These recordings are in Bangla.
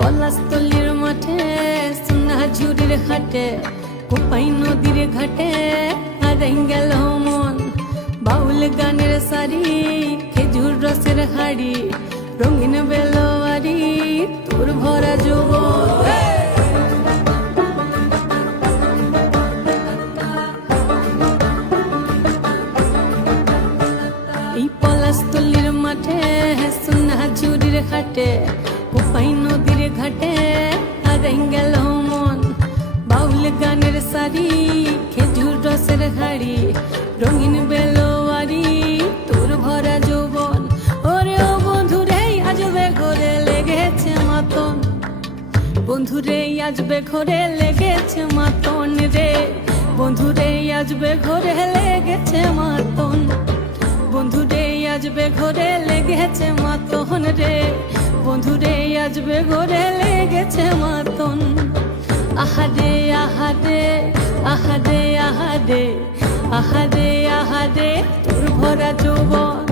পলাশতলির মাঠে সোনাঝুরির হাটে কোপাই নদীর ঘাটে হারাই গেল মন। বাউল গানের সারি খেজুর রসের হাড়ি রঙিন বেলোয়ারি তোর ভরা যৌবন। এই পলাশতলির মাঠে সোনাঝুরির হাটে কোপাই নদীর ঘাটে হারাই গেল মন। বাউল গানের সারি খেজুর রসের হাড়ি রঙিন বেলোয়ারি তোর ভরা যৌবন। ওরে ও বন্ধুরে আজবে ঘরে লেগেছে মাতন, বন্ধুরে আজবে ঘরে লেগেছে মাতন রে, বন্ধুরে আজবে ঘরে লেগেছে মাতন, বন্ধুরে আজবে ঘরে লেগেছে মাতন রে, বন্ধুরে আজবে ঘরে লেগেছে মাতন। আহারে আহারে আহারে আহারে আহারে আহারে তোর ভরা যৌবন।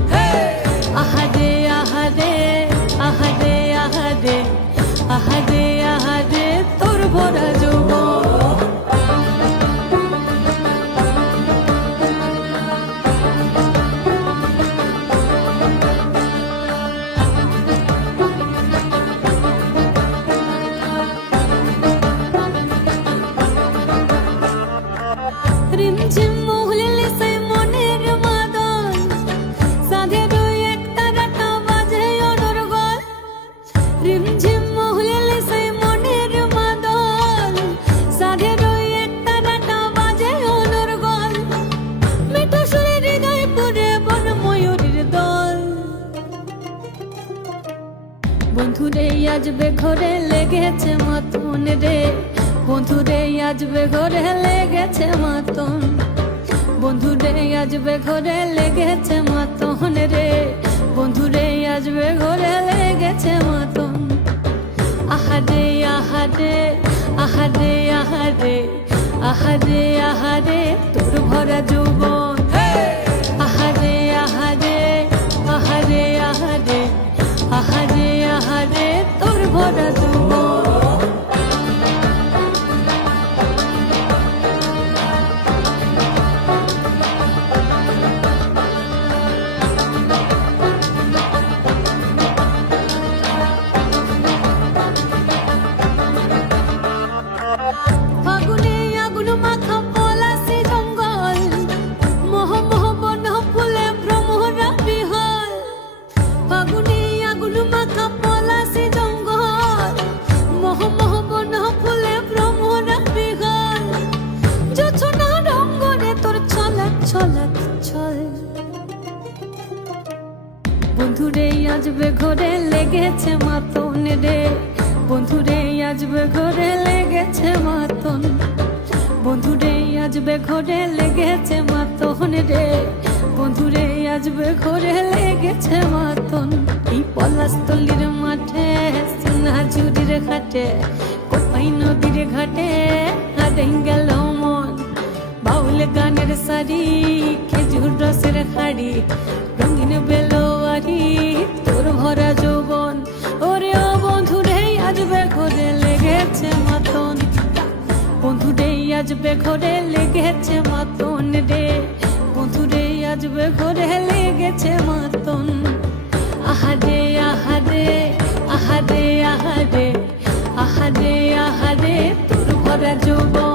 আহারে আহারে আহারে আহারে আহারে আহারে তোর ভরা যৌবন। রিমঝিম মহুলে সে মনের মাদন সাধের এক তারাটা বাজে অনর্গল। রিমঝিম মহুলে সে মনের মাদন সাধের এক তারাটা বাজে অনর্গল। মিঠো সুরে হৃদয় পুরে বন ময়ূরীর দল। বন্ধুরে আজবে ঘরে লেগেছে মাতন রে, বন্ধুরে আজবে ঘরে লেগেছে মাতন, বন্ধুরে আজবে ঘরে লেগেছে মাতন রে, বন্ধুরে আজবে ঘরে লেগেছে মাতন। আহারে আহারে আহারে আহারে আহারে আহারে তোর ভরা যৌবন। আহারে আহারে আহারে আহারে আহারে আহারে তোর ভরা যৌবন। ফাগুনে আগুন মাখা পলাশি জঙ্গল, মোহ মোহ বন ফুলে ভ্রমরা বিহল। ফাগুনে আগুন মাখা পলাশি জঙ্গল, মোহ মোহ বন ফুলে ভ্রমরা বিহল। জোছনা রঙ্গনে তোর ছলক ছলক ছল। বন্ধুরে আজবে ঘরে লেগেছে মাতন রে, বন্ধুরে আজবে ঘরে লেগেছে মাতন, বন্ধুরে আজবে ঘরে লেগেছে মাতন রে, বন্ধুরে আজবে ঘরে লেগেছে মাতন। এই পলাশতলির মাঠে সোনাঝুরির ঘাটে কোপাই নদীর ঘাটে হারাই গেল মন। বাউল গানের সারি খেজুর রসের হাড়ি রঙিন বেলোয়ারি তোর ভরা যৌবন। ওরে ও বন্ধুরে আজবে ঘরে লেগেছে মাতন, বন্ধুরে আজবে ঘরে লেগেছে মাতন রে, বন্ধুরে আজবে ঘরে লেগেছে মাতন। আহারে আহারে আহারে আহারে আহারে আহারে তোর ভরা যৌবন।